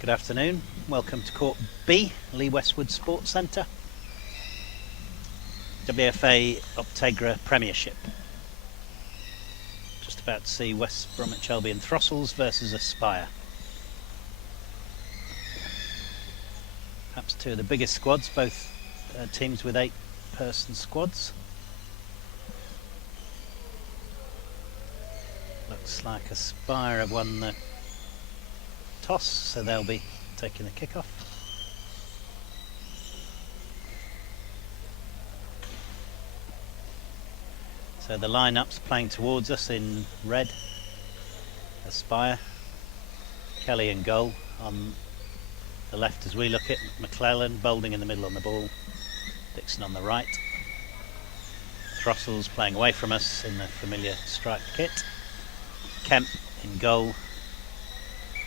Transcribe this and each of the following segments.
Good afternoon, welcome to Court B, Lee Westwood Sports Centre. WFA Optegra Premiership. Just about to see West Bromwich Albion Throstles versus Aspire. Perhaps two of the biggest squads, both teams with 8-person squads. Looks like Aspire have won the toss, so they'll be taking the kickoff. So the lineup's playing towards us in red. Aspire, Kelly in goal. On the left as we look at McClellan, Boulding in the middle on the ball, Dixon on the right. Throstles playing away from us in the familiar striped kit. Kemp in goal.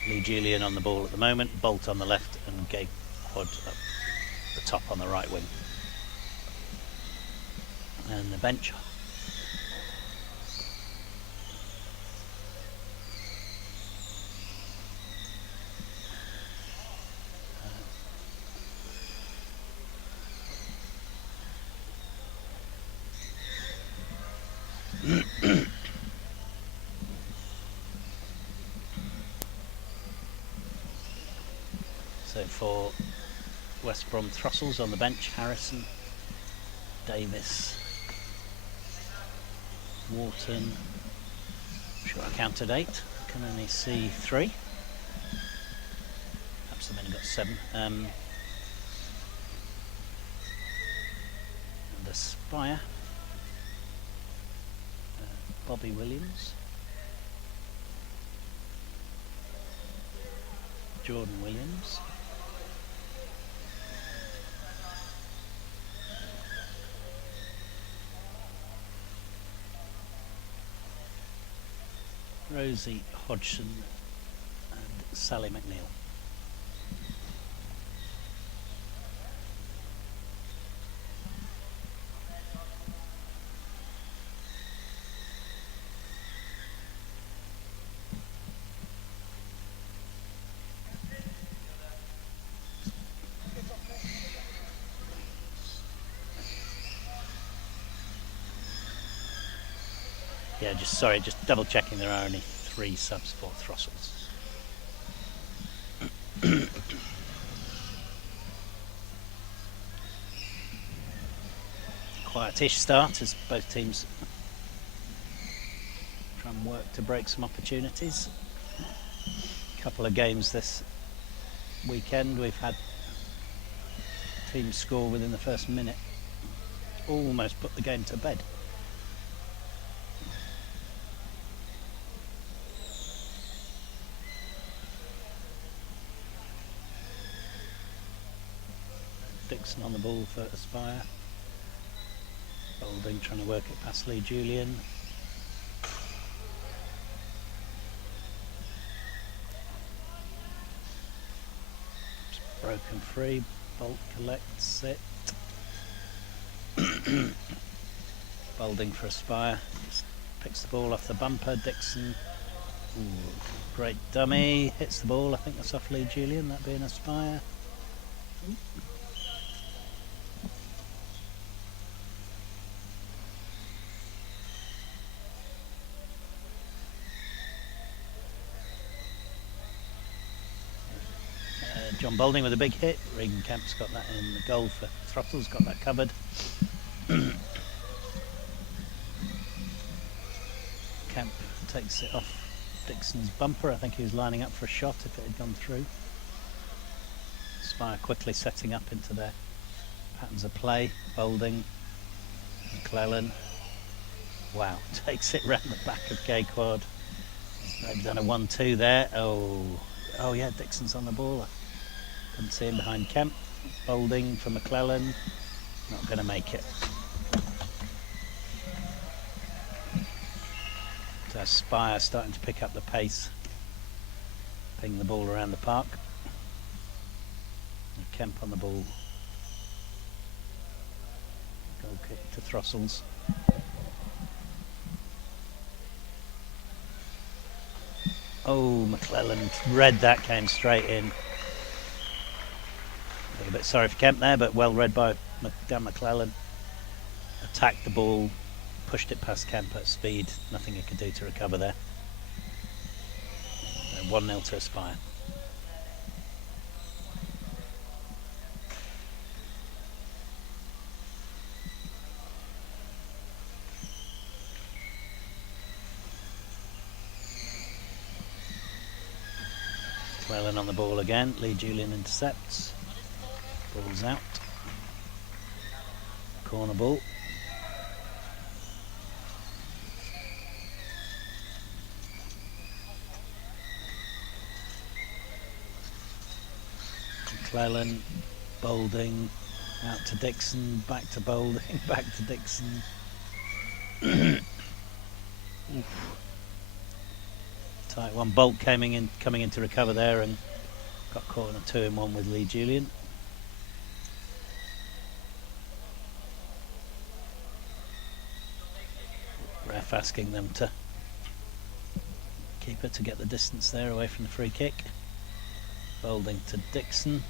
Lee Julian on the ball at the moment, Bolt on the left and Gabe Quad up the top on the right wing. And the bench. So for West Brom Throstles on the bench, Harrison, Davis, Wharton. I'm sure I counted 8, can only see 3. Perhaps I've only got 7. And Aspire, Bobby Williams, Jordan Williams, Rosie Hodgson and Sally McNeil. Yeah, just double checking, there are only 3 subs for Throstles. Quietish start as both teams try and work to break some opportunities. A couple of games this weekend we've had teams score within the first minute, almost put the game to bed. Dixon on the ball for Aspire. Boulding trying to work it past Lee Julian. It's broken free. Bolt collects it. Boulding for Aspire. Just picks the ball off the bumper. Dixon. Ooh, great dummy. Hits the ball. I think that's off Lee Julian. That being Aspire. John Boulding with a big hit. Regan Kemp's got that in the goal for Throstles, got that covered. Kemp takes it off Dixon's bumper. I think he was lining up for a shot if it had gone through. Spire quickly setting up into their patterns of play. Boulding, McClellan. Wow, takes it round the back of K-Quad. They've done a 1-2 there. Oh yeah, Dixon's on the ball. Couldn't see him behind Kemp. Boulding for McClellan. Not going to make it. So Aspire starting to pick up the pace. Ping the ball around the park. And Kemp on the ball. Goal kick to Throstles. Oh, McClellan read that, came straight in. bit sorry for Kemp there, but well read by Dan McClellan. Attacked the ball, pushed it past Kemp at speed. Nothing he could do to recover there. 1-0 to Aspire. McClellan on the ball again. Lee Julian intercepts. Ball's out. Corner ball. McClellan, Boulding, out to Dixon, back to Boulding, back to Dixon. Tight one. Bolt coming in to recover there and got caught in a 2-in-1 with Lee Julian. Ref asking them to keep it to get the distance there away from the free kick. Boulding to Dixon.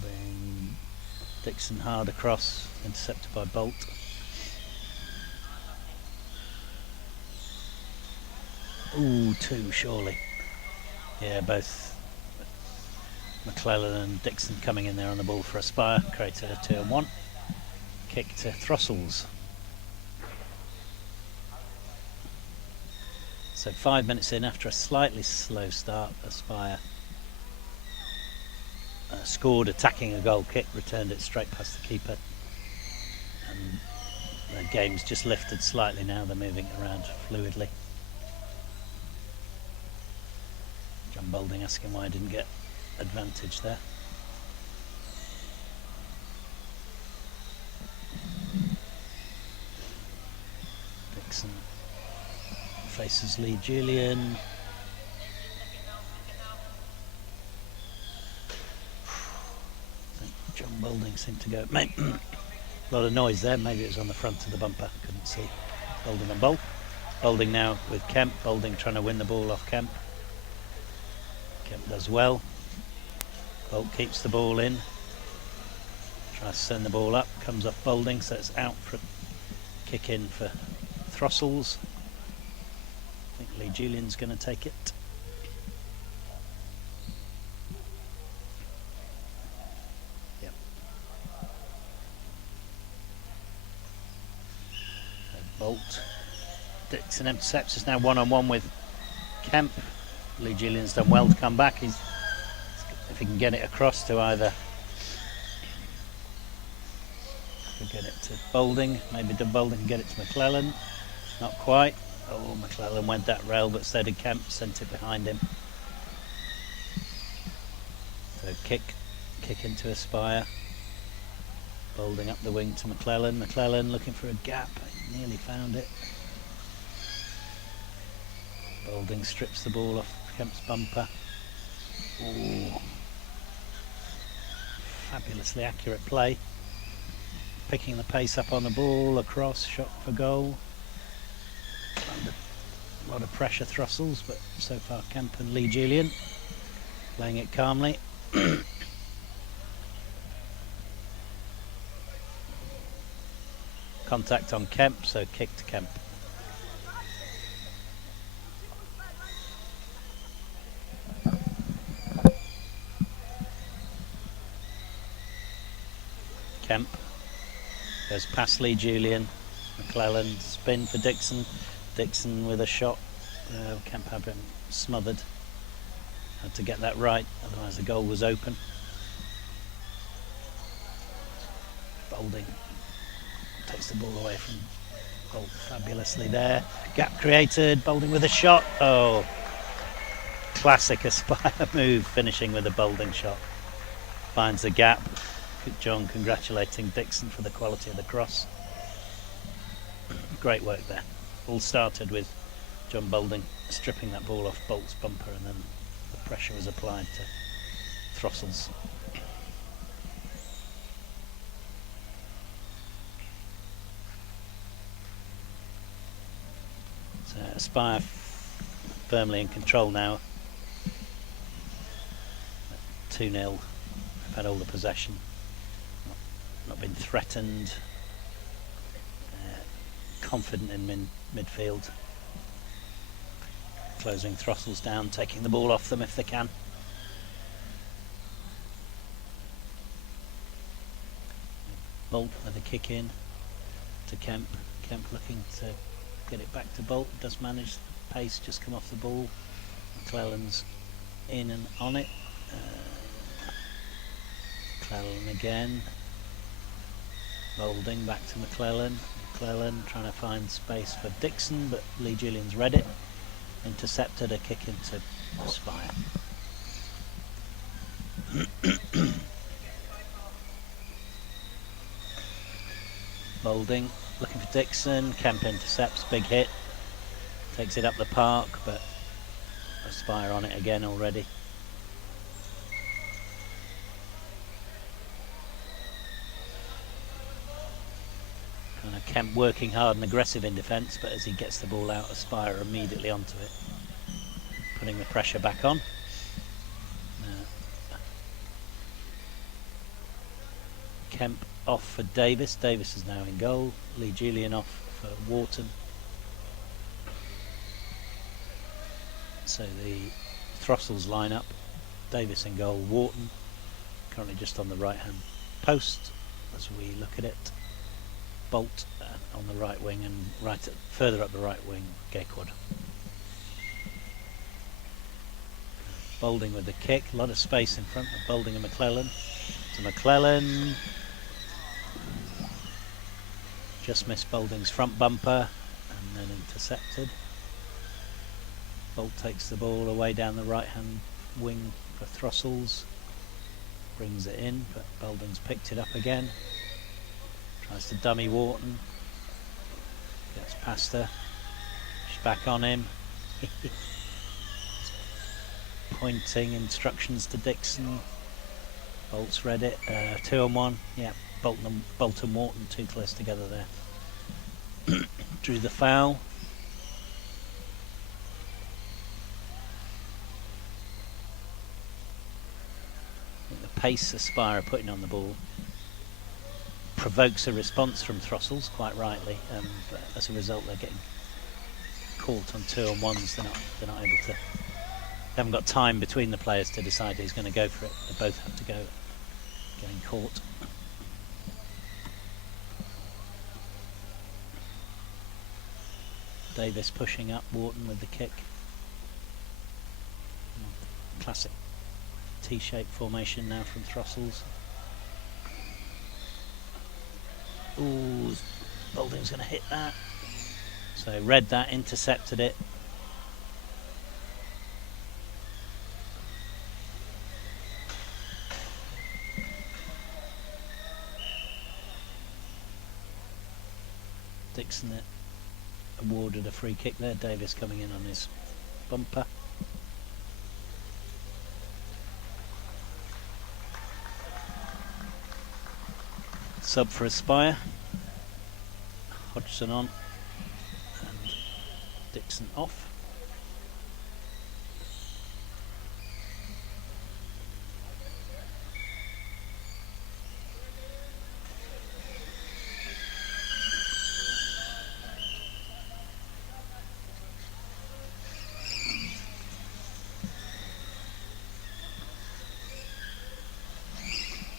Boulding. Dixon hard across, intercepted by Bolt. Ooh, 2 surely. Yeah, both McClellan and Dixon coming in there on the ball for Aspire, created a 2-in-1. Kick to Throstles. So 5 minutes in, after a slightly slow start, Aspire scored, attacking a goal kick, returned it straight past the keeper. And the game's just lifted slightly now, they're moving it around fluidly. John Boulding asking why I didn't get advantage there. Dixon faces Lee Julian. I think John Boulding seemed to go. A lot of noise there. Maybe it was on the front of the bumper. Couldn't see. Boulding and Bolt. Boulding now with Kemp. Boulding trying to win the ball off Kemp. Kemp does well. Bolt keeps the ball in. Tries to send the ball up. Comes off Boulding, so it's out for a kick in for Throstles. I think Lee Julian's going to take it. Yep. So Bolt. Dixon intercepts. Is now 1-on-1 with Kemp. Lee Julian's done well to come back. If he can get it across to either, get it to Boulding. Maybe Boulding can get it to McClellan. Not quite. Oh, McClellan went that rail, but so did Kemp, sent it behind him. So kick into Aspire. Boulding up the wing to McClellan. McClellan looking for a gap, nearly found it. Boulding strips the ball off Kemp's bumper. Ooh. Fabulously accurate play. Picking the pace up on the ball, across, shot for goal. Under a lot of pressure, Throstles, but so far Kemp and Lee Julian playing it calmly. Contact on Kemp, so kick to Kemp. Kemp goes past Lee Julian. McClellan spin for Dixon. Dixon with a shot. Kemp had been smothered. Had to get that right, otherwise the goal was open. Boulding takes the ball away from Bolt fabulously there. Gap created. Boulding with a shot. Oh, classic Aspire move, finishing with a Boulding shot. Finds the gap. John congratulating Dixon for the quality of the cross. Great work there. All started with John Boulding stripping that ball off Bolt's bumper, and then the pressure was applied to Throstles. So Aspire firmly in control now. 2-0. They've had all the possession, not been threatened, confident in midfield. Closing Throstles down, taking the ball off them if they can. Bolt with a kick in to Kemp. Kemp looking to get it back to Bolt. Does manage the pace, just come off the ball. McClellan's in and on it. McClellan again. Boulding back to McClellan. McClellan trying to find space for Dixon, but Lee Julian's read it. Intercepted, a kick into Spire. Boulding, looking for Dixon. Kemp intercepts, big hit. Takes it up the park, but Spire on it again already. Kind of Kemp working hard and aggressive in defence, but as he gets the ball out, Spire immediately onto it, putting the pressure back on. Kemp off for Davis. Davis is now in goal. Lee Julian off for Wharton. So the Throstles line up. Davis in goal. Wharton currently just on the right hand post as we look at it. Bolt on the right wing, and further up the right wing, Gaekwad. Boulding with the kick. A lot of space in front of Boulding and McClellan. To McClellan. Just missed Boulding's front bumper and then intercepted. Bolt takes the ball away down the right hand wing for Throstles. Brings it in, but Boulding's picked it up again. Tries to dummy Wharton. Gets past her. She's back on him. Pointing instructions to Dixon. Bolt's read it. 2-on-1. Yeah, Bolt and Wharton too close together there. Drew the foul. I think the pace Spire are putting on the ball provokes a response from Throstles, quite rightly, but as a result they're getting caught on 2-on-1s. They're not able to. They haven't got time between the players to decide who's going to go for it. They both have to go, getting caught. Davis pushing up Wharton with the kick. Classic T-shaped formation now from Throstles. Ooh, Boulding's going to hit that. So read that, intercepted it. Dixon awarded a free kick there. Davis coming in on his bumper. Sub for Aspire. Hodgson on and Dixon off.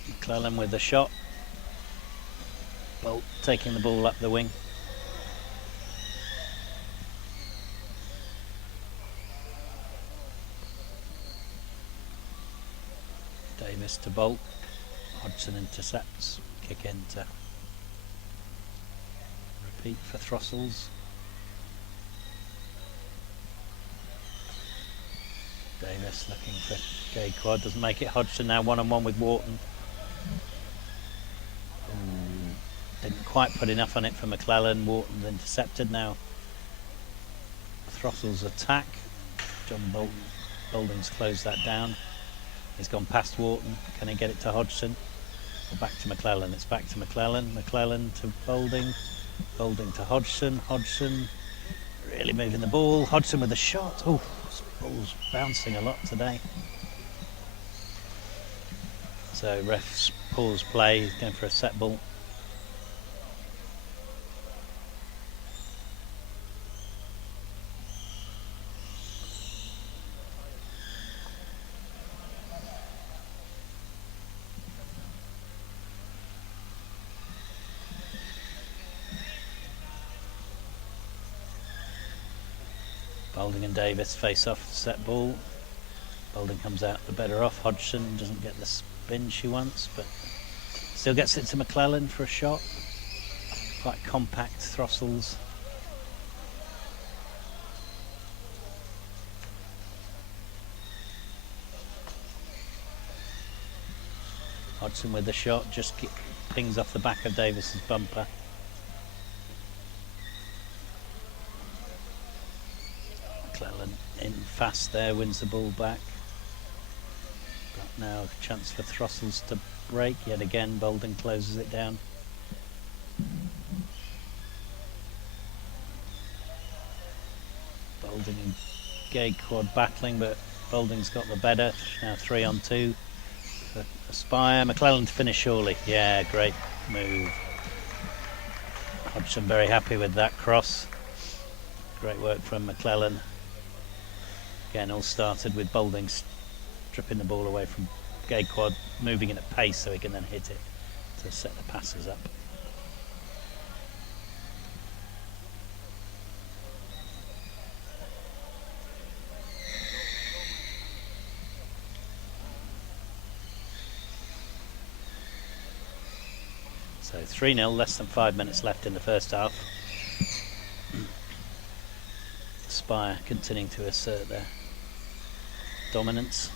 McClellan with the shot. Bolt taking the ball up the wing. Davis to Bolt. Hodgson intercepts. Kick in to repeat for Throstles. Davis looking for Gaekwad. Doesn't make it. Hodgson now one-on-one with Wharton. Didn't quite put enough on it for McClellan. Wharton's intercepted now. Throstles attack. John Boulding's closed that down. He's gone past Wharton. Can he get it to Hodgson? Or back to McClellan? It's back to McClellan. McClellan to Boulding. Boulding to Hodgson. Hodgson really moving the ball. Hodgson with a shot. Oh, this ball's bouncing a lot today. So refs pause play, he's going for a set ball. Boulding and Davis face off the set ball. Boulding comes out the better off. Hodgson doesn't get the spin she wants, but still gets it to McClellan for a shot. Quite compact Throstles. Hodgson with the shot, just pings off the back of Davis's bumper. McClellan in fast there, wins the ball back. But now a chance for Throstles to break. Yet again, Boulding closes it down. Boulding and Gayquad battling, but Boulding's got the better. Now 3-on-2 for Aspire. McClellan to finish surely. Yeah, great move. Hodgson very happy with that cross. Great work from McClellan. Again, all started with Boulding stripping the ball away from Gayquad, moving it at pace so he can then hit it to set the passes up. So 3-0, less than 5 minutes left in the first half. Spire continuing to assert their dominance.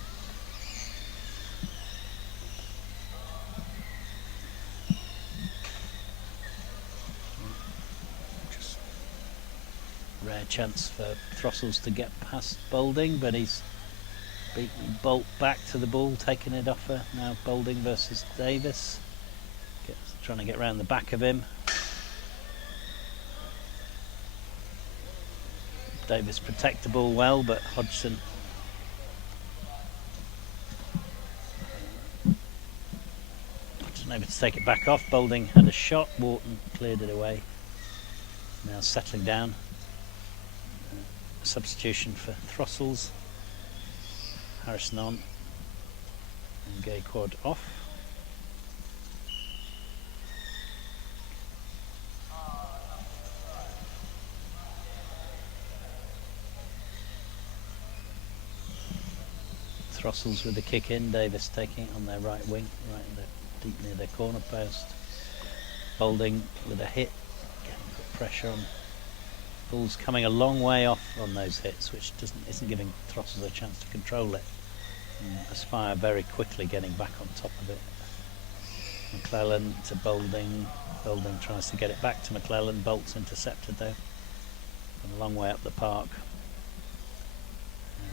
Just rare chance for Throstles to get past Boulding, but he's beaten Bolt back to the ball, taking it off her. Now Boulding versus Davis. Trying to get around the back of him. Davis protect the ball well, but Hodgson able to take it back off. Boulding had a shot, Wharton cleared it away. Now settling down. Substitution for Throstles. Harrison on and Gayquad off. Throstles with the kick in, Davis taking it on their right wing, right in the deep near their corner post. Boulding with a hit, getting pressure on. Ball's coming a long way off on those hits, which isn't giving Throstles a chance to control it. Aspire very quickly getting back on top of it. McClellan to Boulding. Boulding tries to get it back to McClellan. Bolt's intercepted though. A long way up the park.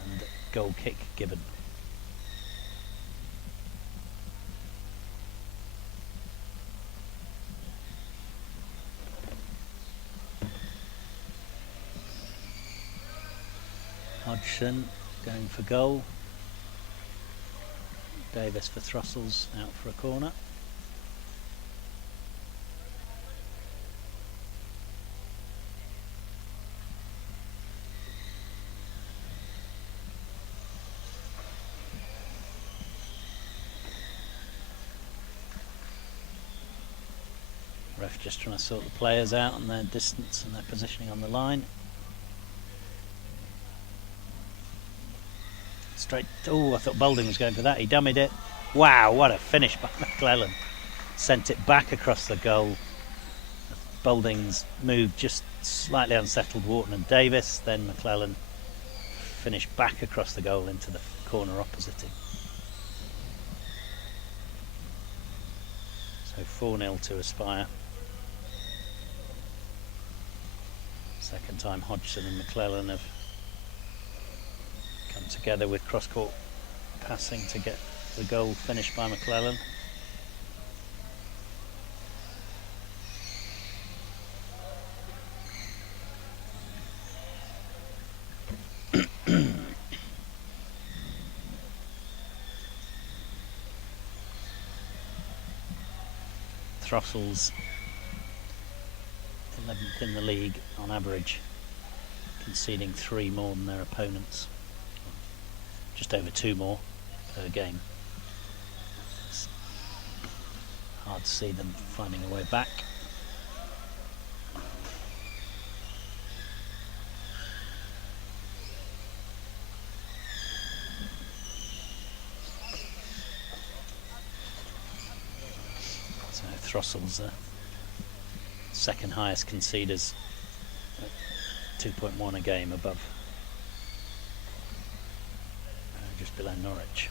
And goal kick given. Hodgson going for goal. Davis for Throstles, out for a corner. Ref just trying to sort the players out and their distance and their positioning on the line. Straight. Oh, I thought Boulding was going for that. He dummied it. Wow, what a finish by McClellan. Sent it back across the goal. Boulding's moved just slightly unsettled Wharton and Davis. Then McClellan finished back across the goal into the corner opposite him. So 4-0 to Aspire. Second time Hodgson and McClellan have come together with cross-court passing to get the goal finished by McClellan. Throstles 11th in the league on average, conceding 3 more than their opponents, just over 2 more per game. It's hard to see them finding a way back. So Throstles second highest conceders at 2.1 a game, above just below Norwich.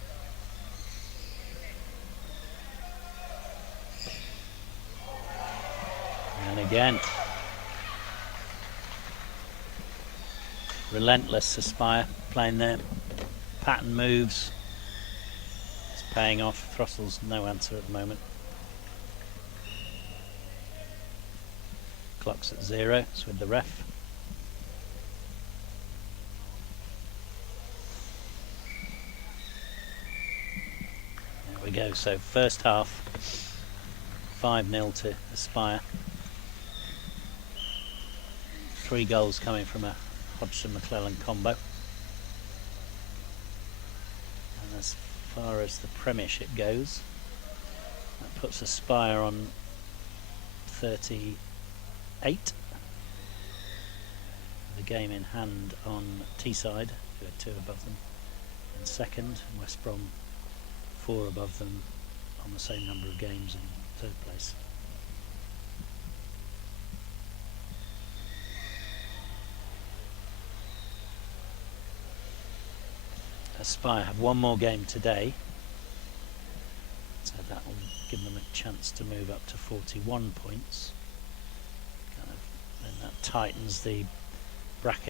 And again, relentless Aspire playing their pattern moves. It's paying off. Throstles no answer at the moment. Clock's at 0, it's with the ref. There we go, so first half 5-0 to Aspire. 3 goals coming from a Hodgson-McClellan combo. And as far as the Premiership goes, that puts Aspire on 38. The game in hand on Teesside, who are 2 above them, in second, and West Brom 4 above them on the same number of games in third place. Aspire have 1 more game today, so that will give them a chance to move up to 41 points. Then that tightens the bracket.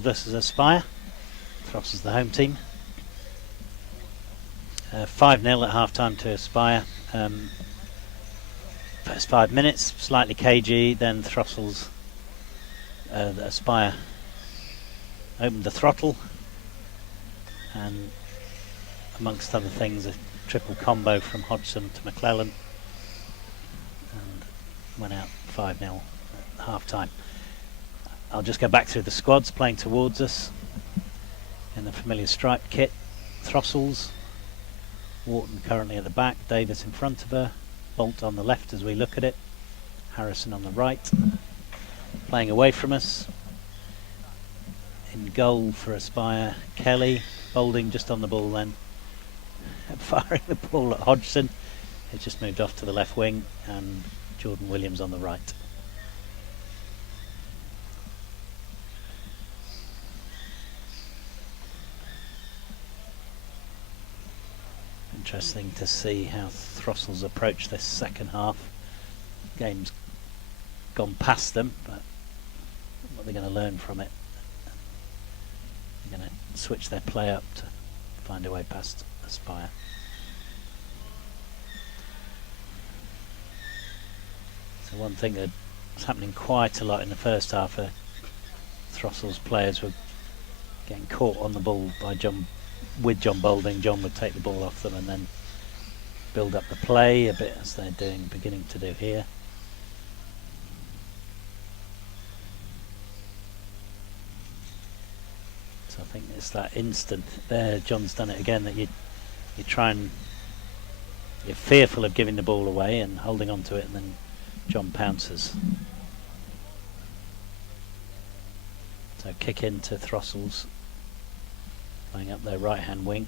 versus Aspire. Throstles the home team. 5-0 at half-time to Aspire. First 5 minutes, slightly cagey, then Throstles, the Aspire opened the throttle, and amongst other things a triple combo from Hodgson to McClellan, and went out 5-0 at half-time. I'll just go back through the squads playing towards us in the familiar striped kit. Throstles, Wharton currently at the back, Davis in front of her, Bolt on the left as we look at it, Harrison on the right. Playing away from us, in goal for Aspire, Kelly, Boulding just on the ball then, firing the ball at Hodgson, it just moved off to the left wing, and Jordan Williams on the right. Interesting to see how Throstles approach this second half. Game's gone past them, but what they're going to learn from it. They're going to switch their play up to find a way past Aspire. So one thing that was happening quite a lot in the first half, Throstles players were getting caught on the ball by John Boulding. John would take the ball off them and then build up the play a bit, as they're beginning to do here. So I think it's that instant there, John's done it again, that you try and you're fearful of giving the ball away and holding on to it, and then John pounces. So kick into Throstles, playing up their right hand wing.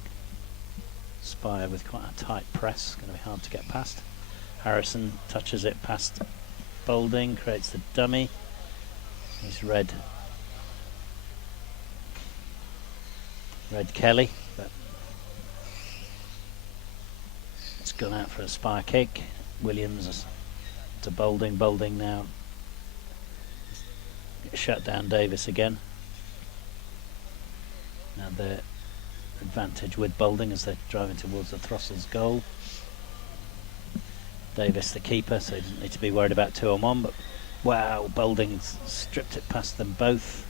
Spire with quite a tight press, going to be hard to get past. Harrison touches it past Boulding, creates the dummy. He's Red Kelly, but it's gone out for a Spire kick. Williams to Boulding. Boulding now shut down Davis again. Now the advantage with Boulding as they're driving towards the Throstles goal. Davis the keeper, so he doesn't need to be worried about 2-on-1, but wow, Boulding stripped it past them both.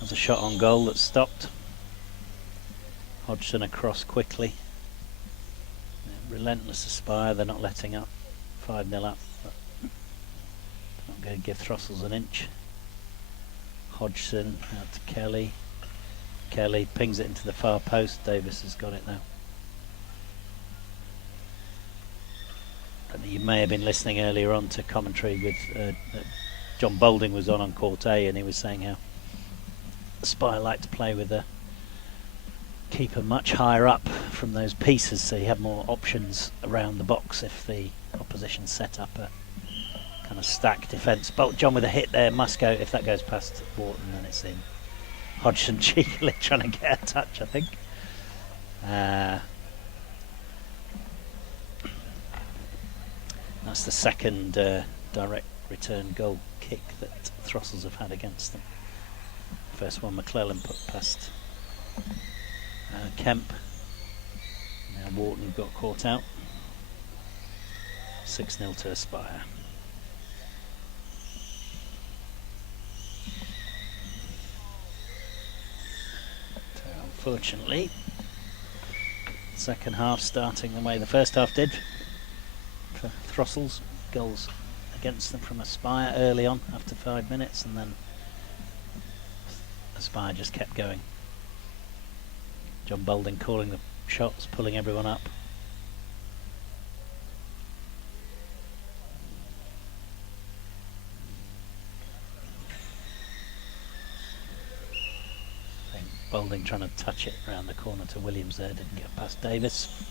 There's a shot on goal that stopped. Hodgson across quickly. Relentless Aspire, they're not letting up. 5-0 up, but not going to give Throstles an inch. Hodgson out to Kelly. Kelly pings it into the far post. Davis has got it now. You may have been listening earlier on to commentary with John Boulding was on Court A, and he was saying how Aspire like to play with the keeper much higher up from those pieces, so you have more options around the box if the opposition set up a kind of stacked defence. John with a hit there, must go. If that goes past Wharton, then it's in. Hodgson cheekily trying to get a touch, I think. That's the second direct return goal kick that Throstles have had against them. First one McClellan put past Kemp. Now Wharton got caught out. 6-0 to Aspire. So unfortunately, second half starting the way the first half did for Throstles. Goals against them from Aspire early on after 5 minutes, and then Aspire just kept going. John Boulding calling the shots, pulling everyone up. I think Boulding trying to touch it around the corner to Williams there, didn't get past Davis.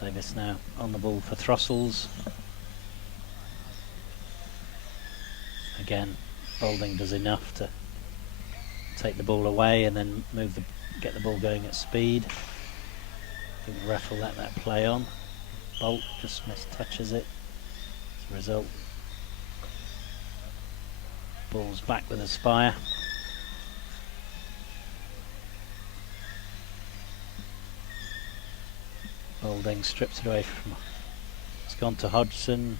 Davis now on the ball for Throstles. Again, Boulding does enough to take the ball away and then get the ball going at speed. I think the ref will let that play on. Bolt just mistouches it. As a result, ball's back with Aspire. Boulding strips it away from. It's gone to Hodgson.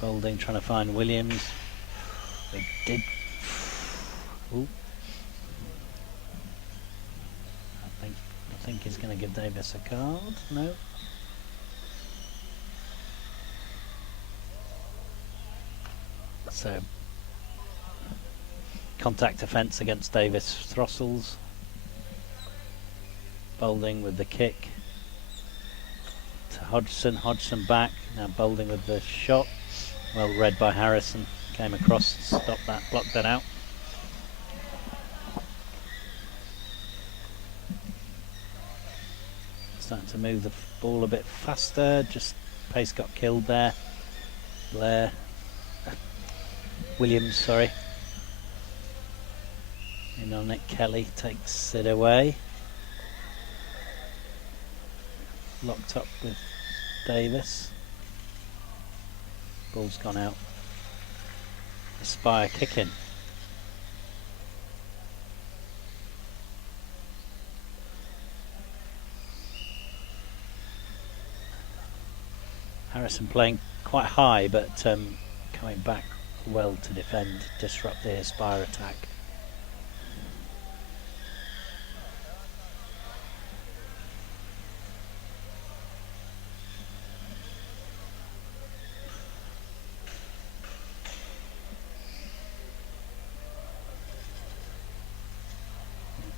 Boulding trying to find Williams. They did. Ooh. I think he's going to give Davis a card. No. So contact offence against Davis Throstles. Boulding with the kick to Hodgson. Hodgson back. Now Boulding with the shot. Well read by Harrison. Came across, stopped that, blocked that out. Starting to move the ball a bit faster. Just pace got killed there. Williams, sorry. In on it, Kelly takes it away. Locked up with Davis. Ball's gone out. Aspire kicking. Harrison playing quite high, but coming back well to defend, disrupt the Aspire attack.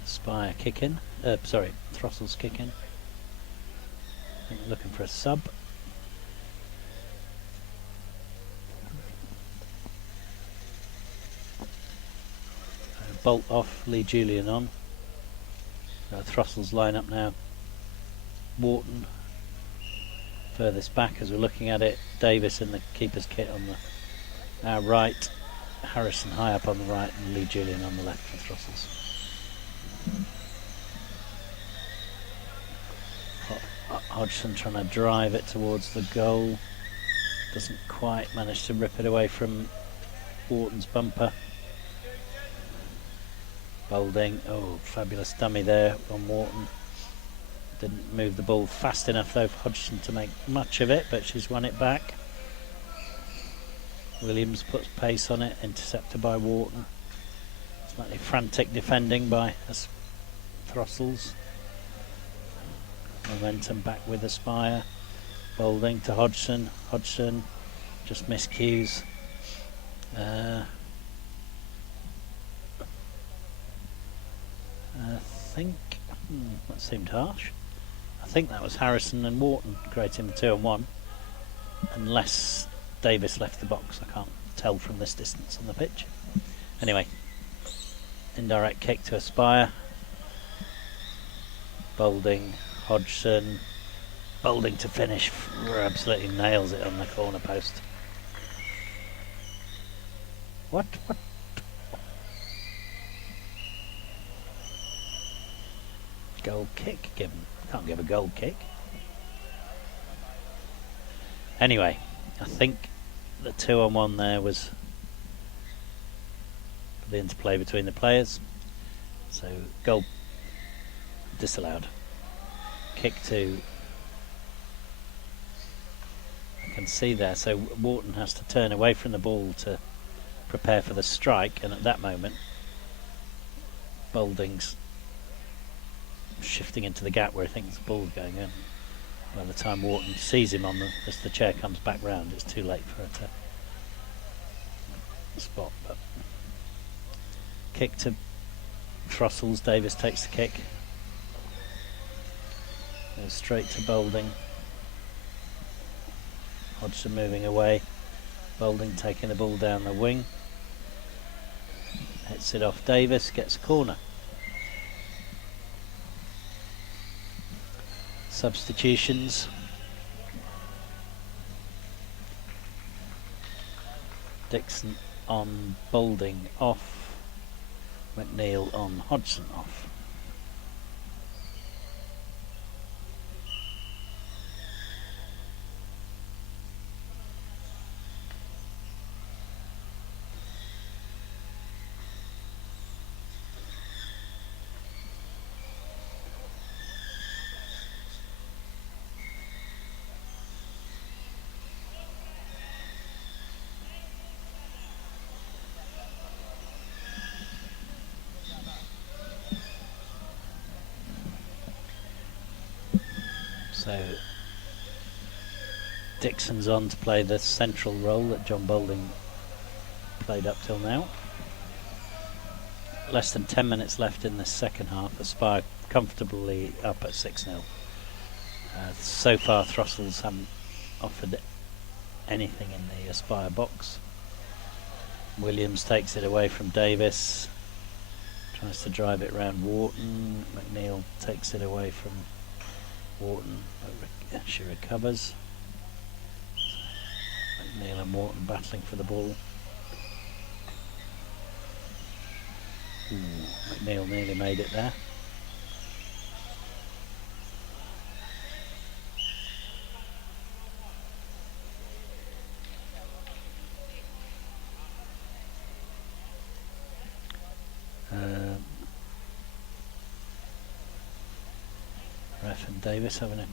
Aspire kicking. Sorry, Throstles kicking. Looking for a sub. Bolt off, Lee Julian on. Throstles line up now. Wharton furthest back as we're looking at it. Davis in the keeper's kit on the our right. Harrison high up on the right and Lee Julian on the left for Throstles. Hodgson trying to drive it towards the goal. Doesn't quite manage to rip it away from Wharton's bumper. Boulding, oh, fabulous dummy there on Wharton. Didn't move the ball fast enough though for Hodgson to make much of it, but she's won it back. Williams puts pace on it, intercepted by Wharton. Slightly frantic defending by Throstles. Momentum back with Aspire. Boulding to Hodgson. Hodgson just miscues. I think that seemed harsh. I think that was Harrison and Wharton creating the 2-on-1, unless Davis left the box. I can't tell from this distance on the pitch. Anyway, indirect kick to Aspire. Boulding, Hodgson. Boulding to finish. Absolutely nails it on the corner post. What? Goal kick given. Can't give a goal kick. Anyway, I think the 2-on-1 there was for the interplay between the players. So goal disallowed. Kick to, I can see there, so Wharton has to turn away from the ball to prepare for the strike, and at that moment Boulding's shifting into the gap where he thinks the ball's going in. By the time Wharton sees him as the chair comes back round, it's too late for her to spot. But kick to Throstles. Davis takes the kick. Goes straight to Boulding. Hodgson moving away. Boulding taking the ball down the wing. Hits it off Davis. Gets a corner. Substitutions. Dixon on Boulding off. McNeil on Hodgson off. So Dixon's on to play the central role that John Boulding played up till now. Less than 10 minutes left in the second half. Aspire comfortably up at 6-0. So far Throstles haven't offered anything in the Aspire box. Williams takes it away from Davis, tries to drive it round Wharton. McNeil takes it away from Wharton, but she recovers. McNeil and Wharton battling for the ball. McNeil nearly made it there. Ref and Davis having a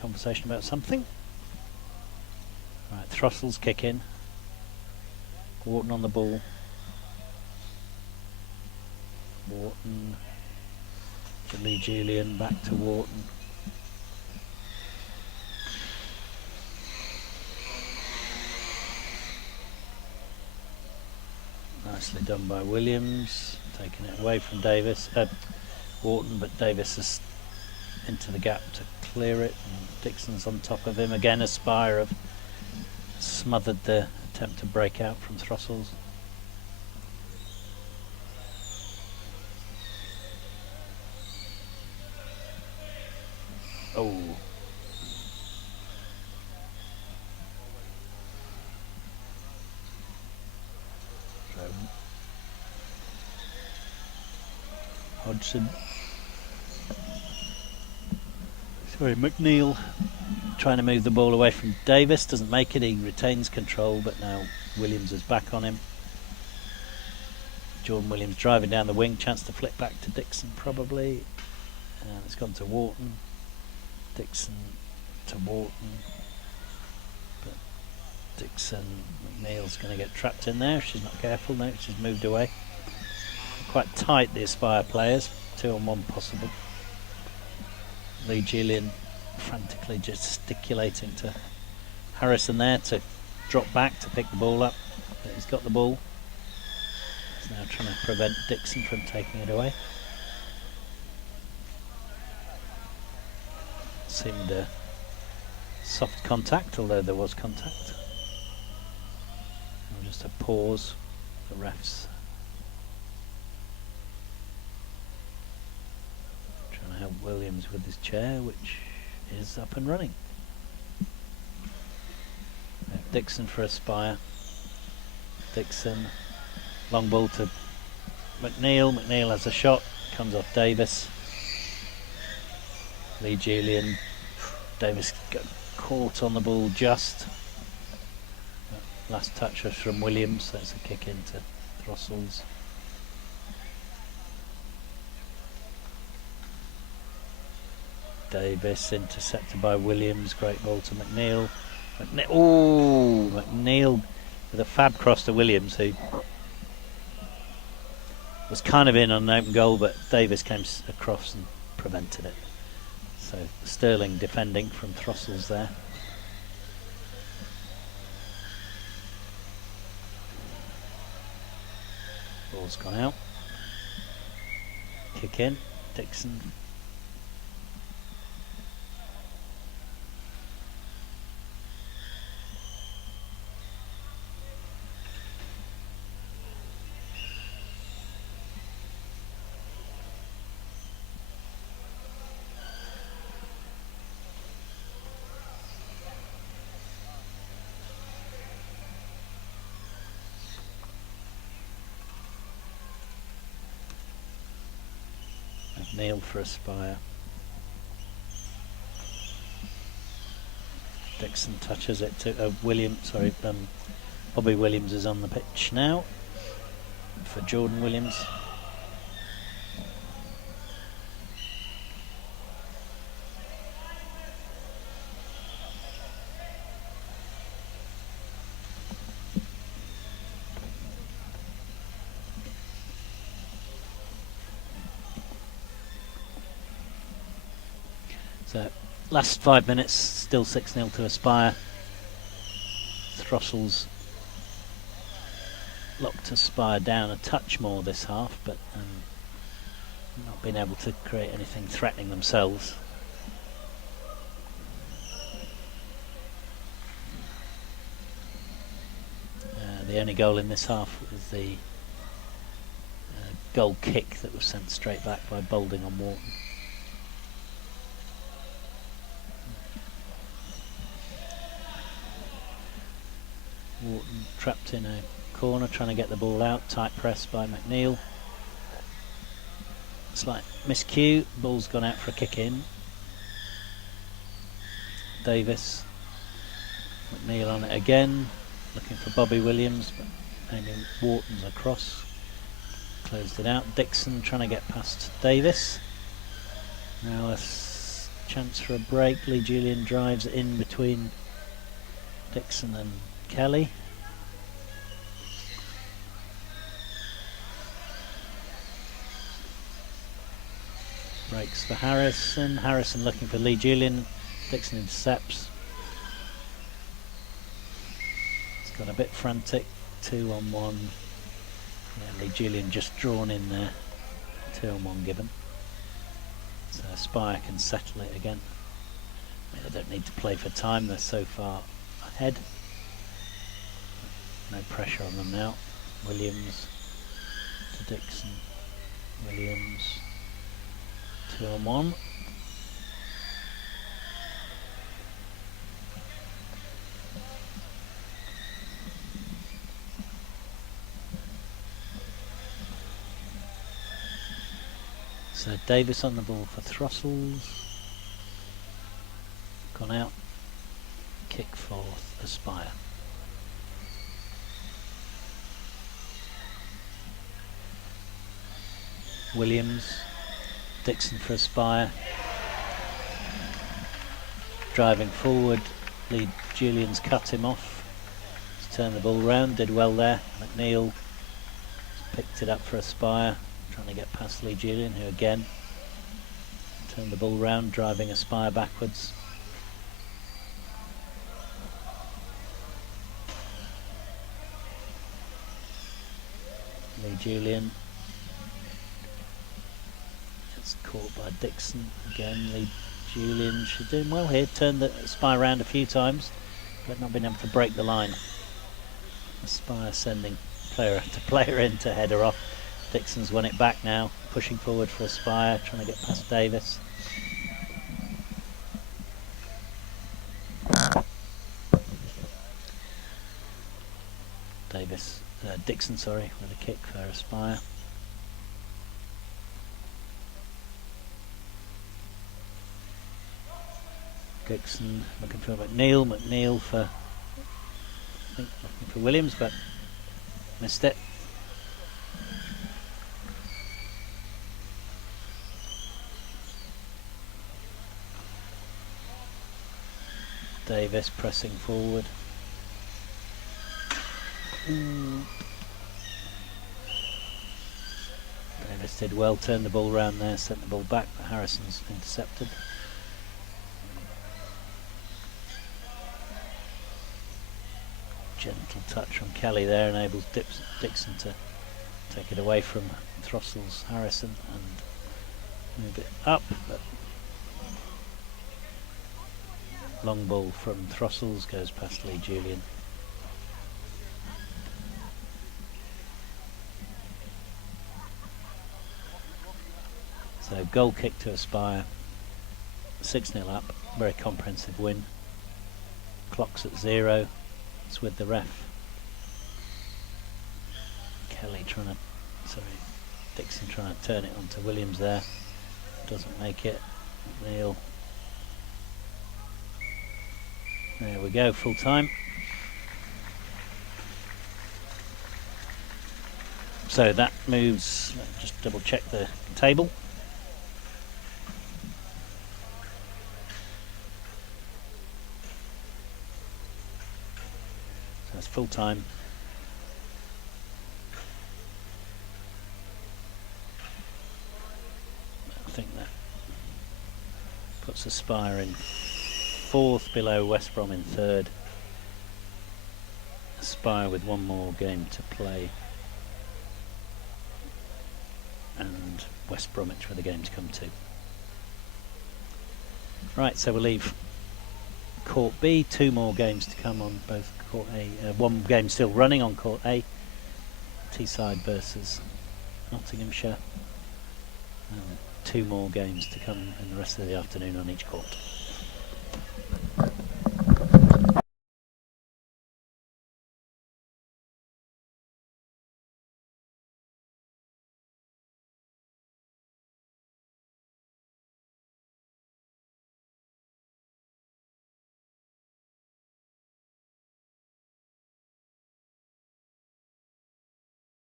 conversation about something. Right, Throstles kick in. Wharton on the ball. Wharton to Lee Julian, back to Wharton. Nicely done by Williams, taking it away from Davis, Wharton, but Davis is into the gap to clear it, and Dixon's on top of him. Again, Aspire have smothered the attempt to break out from Throstles. Oh. Hodgson. Sorry, McNeil trying to move the ball away from Davis, doesn't make it, he retains control, but now Williams is back on him. Jordan Williams driving down the wing, chance to flick back to Dixon probably, and it's gone to Wharton. Dixon to Wharton, but Dixon, McNeil's going to get trapped in there if she's not careful. No, she's moved away. Quite tight, the Aspire players, 2-on-1 possible. Lee Gillian frantically gesticulating to Harrison there to drop back to pick the ball up, but he's got the ball. He's now trying to prevent Dixon from taking it away. Seemed a soft contact, although there was contact. And just a pause for refs. Trying to help Williams with his chair, which is up and running. Dixon for Aspire. Dixon, long ball to McNeil. McNeil has a shot, comes off Davis. Lee Julian, Davis got caught on the ball just. Last touch was from Williams, so it's a kick into Throstles. Davis intercepted by Williams, great ball to McNeil. McNeil with a fab cross to Williams, who was kind of in on an open goal, but Davis came across and prevented it. So Sterling defending from Throstles there. Ball's gone out. Kick in, Dixon. McNeil for Aspire. Dixon touches it to Bobby Williams is on the pitch now for Jordan Williams. So Last 5 minutes, still 6-0 to Aspire. Throstles locked Aspire down a touch more this half, but not been able to create anything threatening themselves. The only goal in this half was the goal kick that was sent straight back by Boulding on Wharton. Wharton trapped in a corner, trying to get the ball out. Tight press by McNeil. Slight miscue. Ball's gone out for a kick in. Davis. McNeil on it again. Looking for Bobby Williams, but maybe Wharton's across. Closed it out. Dixon trying to get past Davis. Now a chance for a break. Lee Julian drives in between Dixon and Kelly. Breaks for Harrison. Harrison looking for Lee Julian. Dixon intercepts. It's got a bit frantic. 2-on-1. Yeah, Lee Julian just drawn in there. 2-on-1 given. So Aspire can settle it again. I mean, they don't need to play for time. They're so far ahead. No pressure on them now. Williams to Dixon. Williams. 2-on-1. So Davis on the ball for Throstles. Gone out. Kick for Aspire. Williams. Dixon for Aspire. Driving forward. Lee Julian's cut him off. He's turned the ball round. Did well there. McNeil picked it up for Aspire. Trying to get past Lee Julian, who again turned the ball round, driving Aspire backwards. Lee Julian. It's caught by Dixon again. Lee Julian, she's doing well here. Turned the Aspire round a few times, but not been able to break the line. Aspire sending player to player in to head her off. Dixon's won it back now, pushing forward for Aspire, trying to get past Davis. Dixon, sorry, with a kick for Aspire. Dixon looking for McNeil. McNeil for, I think, looking for Williams, but missed it. Davis pressing forward. Davis did well, turned the ball round there, sent the ball back, but Harrison's intercepted. Gentle touch from Kelly there enables Dixon to take it away from Throstles Harrison and move it up, but long ball from Throstles goes past Lee Julian. So goal kick to Aspire, 6-0 up, very comprehensive win. Clock's at 0, it's with the ref. Kelly Dixon trying to turn it onto Williams there, doesn't make it. Neil. There we go, full time. So that moves, just double check the table. So that's full time. I think that puts Aspire in 4th below West Brom in 3rd. Aspire with one more game to play, and West Bromwich for the game to come to. Right, so we'll leave Court B, 2 more games to come on both Court A, 1 game still running on Court A, Teesside versus Nottinghamshire, and 2 more games to come in the rest of the afternoon on each court.